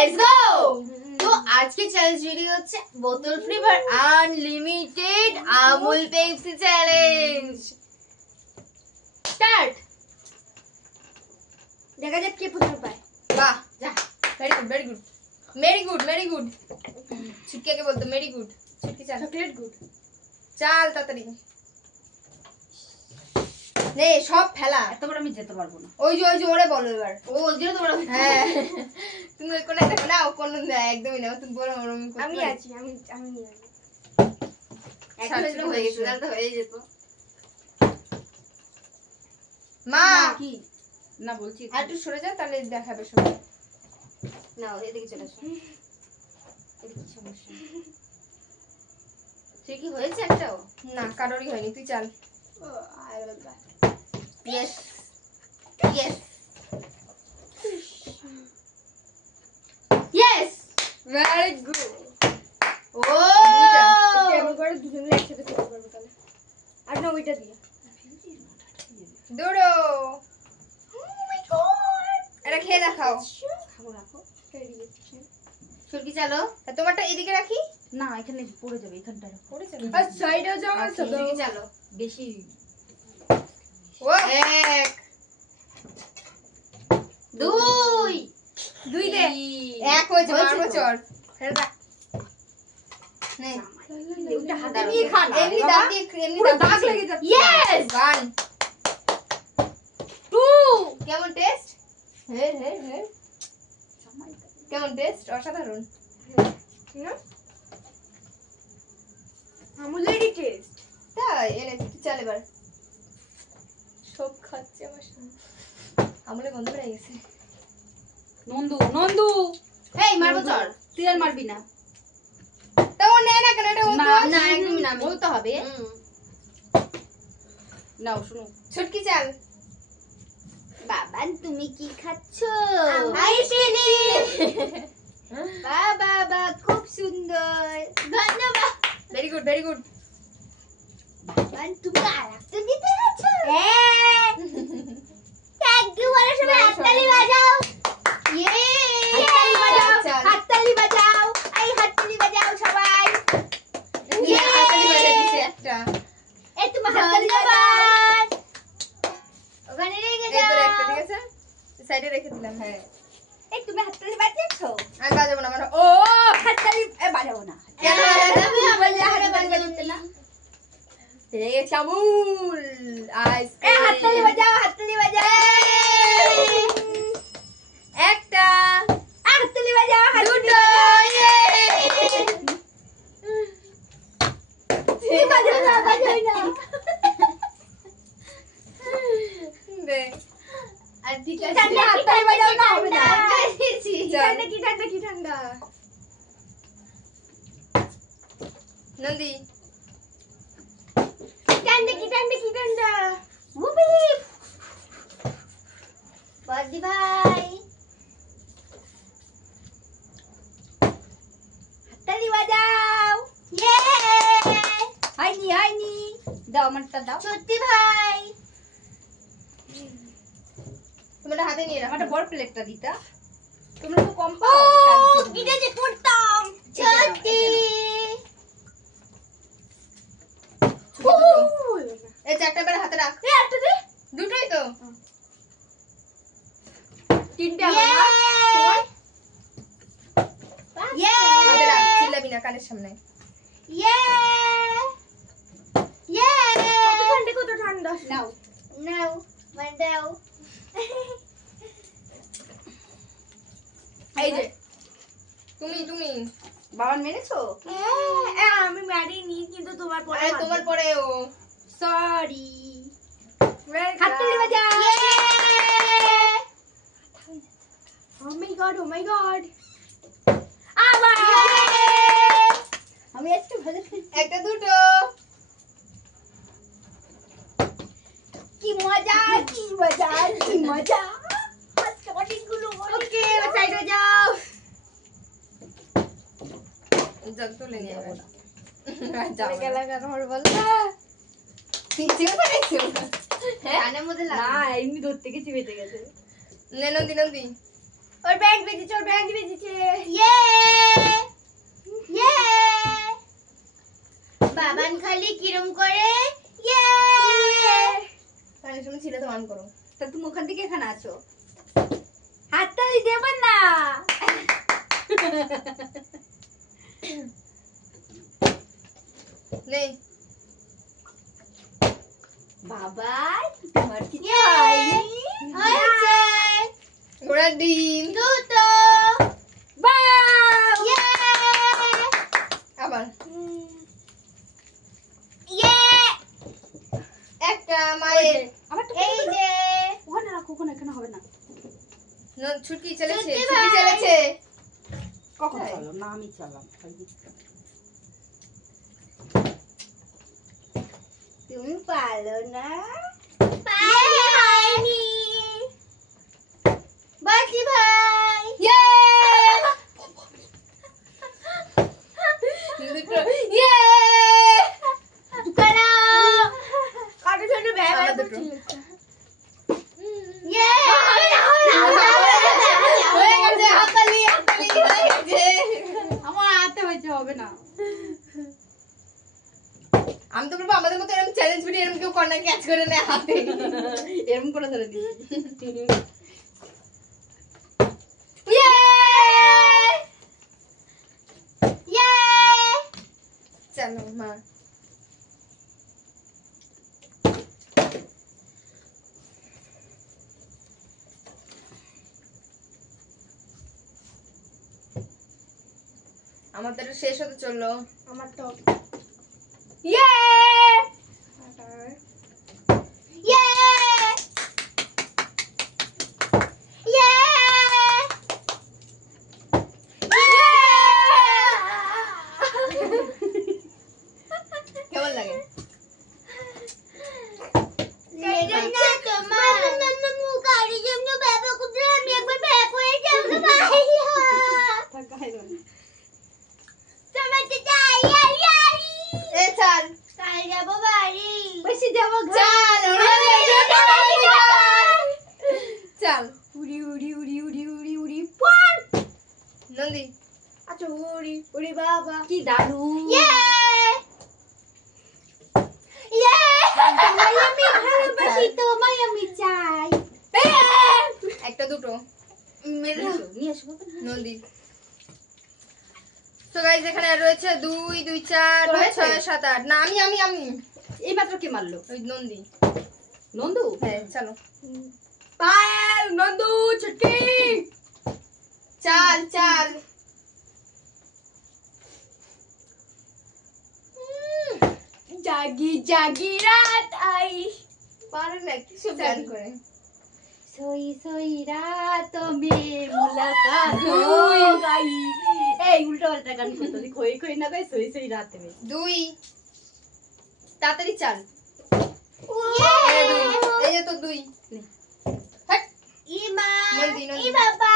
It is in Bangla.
Let's go. তো আজকে চ্যালেঞ্জ ভিডিও হচ্ছে বোতল flavour unlimited Amul Pepsi challenge. Start. দেখা যাক কে প্রথম পায়। বাহ, যা, very good very good very good very good. ছুটকিকে বলতো ভেরি গুড। ছুটকি চাল, চকলেট গুড। চাল তাড়াতাড়ি নে, সব ফেলা। এতবার আমি যেতে পারবো না। ওই যে ওরে বলো এবার। ও ওইদিকে তোমরা। হ্যাঁ, তুমি ওই কোণে দেখো না, ও কোণ একদমই না, তুমি বলো আমি আছি, আমি নিয়ে আসবো। একটা হয়ে গেছে, তাহলে তো হয়ে যেত। মা কি না বলছি আর একটু সরে যাও, তাহলে দেখাবে সবাই। নাও এদিকে চলে আসো। এদিকে কি সমস্যা? তুই কি হয়েছে একটাও? না, কারোরই হয়নি, তুই চাল। ও I will buy. Yes yes yes, very good. ও এটা এমন করে দুজন মিলে একসাথে খেতে পারবো তাহলে। আর না ওইটা দিয়ে। দৌড়ো, ও মাই গড। এটা খেয়ে দেখাও। খাবো রাখো। রিয়েকশন। ছুটকি চালো, আর তোমারটা এদিকে রাখি। না, এখানে পড়ে যাবে, এখানটা রাখো। পড়ে যাবে। আর সাইডে যাও না আচ্ছা, এদিকে চালো। বেশি ও এক, দুই, দুই দে। এক হয়েছে, হয়েছে মারবো তো। চর। ফেলে দাও। নে, ওটা হাতে নিয়ে খা না। এমনি দাঁত দিয়ে, এমনি পুরো দাঁত দাগ দিয়ে। লেগে যাচ্ছে। Yes! 1 2 কেমন টেস্ট? হ্যাঁ কেমন টেস্ট? অসাধারণ না? আমুলেরই টেস্ট। তাই এনে তুই চাল এবার। সব খাচ্ছে আমার সামনে, আমলে গন্ধ বেরিয়ে গেছে। নন্দু এই মারবো চর। তুই আর মারবি না। তাও নে না কেন, এটা না, বলতো না একদমই না। বলতে হবে। নাও শুনো। ছুটকি চাল। বাবা তুমি কি খাচ্ছ? আইসক্রিম। বাবা খুব সুন্দর। ধন্যবাদ। Very good very good. বাবা তুমি আরেকটা দিতে যাচ্ছ? হ্যাঁ। থ্যাংক ইউ বলো সবাই, হাততালি বাজাও। ইয়ে! হাততালি বাজাও, হাততালি বাজাও। এই হাততালি বাজাও সবাই। ইয়ে, হাততালি বাজিয়ে দিছে একটা। এই তোমার হাততালি বাজাও। ওখানে রেখে এই তোর দাও। একটা, ঠিক আছে? সাইডে রেখে দিলাম। হ্যাঁ, এই তুমি হাততালি বাজাচ্ছো? আমি বাজাবো না, আমার ও হাততালি বাজাবো না। কেন তুমি বললে হাততালি বাজাতে না। পেয়ে গেছি আমুল এই হাততালি আইসক্রিম। বাজাও, হাততালি বাজাও। একটা, হাততালি বাজাও, হাততালি দুটো, ইয়ে! বাজাও না, বাজাও না। দে। আর ঠিক আছে। ঠান্ডা, হাততালি বাজাও না, হবে না। দিয়েছি। ঠান্ডা কি ঠান্ডা কি ঠান্ডা। নন্দী, ঠান্ডা কি ঠান্ডা কি ঠান্ডা। উবি। বাদি ভাই। হাততালি বাজাও। ইয়ে! হয়নি দাও, আমারটা দাও। সত্যি ভাই। তুমি এটা হাতে নিয়ে রাখো। আমারটা বড় প্লেটটা দিতা। তোমরা তো কম ও পাও। তার জন্য। কিটা যে করতাম। সত্যি। ছোট দুটো। এই চারটা বেলা হাতে রাখ। এই একটা দে। দুটোই তো। তিনটা ইয়ে! ইয়ে! হাতে রাখ, চিল্লাবি না কানের সামনে। ইয়ে! ইয়ে! কত ঠান্ডা। নাও। নাও, দাও। এই যে তুমি বাবার মেরেছো? আমি মারিনি কিন্তু তোমার পরে আরে তোমার পরে ও। সরি। হাততালি বাজাও। Oh my god, oh my god. আবার আমি একটু ভালো একটা দুটো। কি মজা কি মজা কি মজা। আজকে অনেকগুলো ওকে সাইডে যাও। জল তুলে নিয়ে যাবো না। চলে গেল কেন আমার বল। পিছিয়ে পড়েছো। হ্যাঁ, কানের মধ্যে না, লাগা। এমনি ধরতে গেছি বেঁচে গেছে। নে নন্দী ওর ব্যান্ড বেজেছে, ওর ব্যান্ড বেজেছে। ইয়ে ইয়ে বাবান খালি কিরম করে ইয়ে গানের সময় ছিল তো অন করো। তা তুমি ওখান থেকে এখানে আছো, হাততালি দেবেন না। নেই বাবা তোমার কি ইয়ে হয়েছে ঘোড়া ডিম। দুটো বাহ ইয়ে আবার ইয়ে একটা মায়ের। আমার তো এই যে ওখানে রাখো, ওখানে এখানে হবে না। ছুটকি চলেছে, ছুটকি ছুটকি ভাই। চলেছে। কখন তাই? চালাম না, আমি চালাম। তুমি পারো না। পারি হয়নি বাকি ভাই ইয়ে দুটো ইয়ে করো কাটো ছোট ব্যাগ আমার দুটো ইয়ে হয়ে গেছে। হাততালি, হাততালি হয়ে গেছে। আমার হাতে হয়েছে, হবে না। আমি তো বলবো আমাদের মতো এরকম চ্যালেঞ্জ ভিডিও এরকম কেউ কর্নার ক্যাচ করে নেয় হাতে। এরকম করে ধরে দিই। ইয়ে ইয়ে চলো মা। আমার তো এটা শেষ হতে চললো। আমার তো ইয়ে ইয়ে ইয়ে কেমন লাগে? এ চাল বেশি যাবো চাল চাল উড়ি উড়ি উড়ি উড়ি উড়ি উড়ি। নন্দী আচ্ছা উড়ি উড়ি বাবা, কি দারুণ। ভালোবাসি তোমায় আমি চাই একটা দুটো মেরে দাও। নিয়ে আসবো। নন্দী। তো গাইস এখানে আর রয়েছে 2 2 4 তোর 5 হয়েছে? 6 7 8। না আমি এই মাত্র কে মারলো? ওই নন্দী। নন্দু। হ্যাঁ চলো। পায়েল নন্দু ছুটকি। চাল চাল জাগি জাগি রাত আই, পারে না কিছু প্ল্যান করে। सोई सोई रातों में मुलाकात हो गई। এই উল্টো পাল্টা গান করতে দি, কই কই না কই সোই সোই রাতে মে। 2 তাড়াতাড়ি চাল। এই যে তো 2 ইমা নন্দী নন্দী বাবা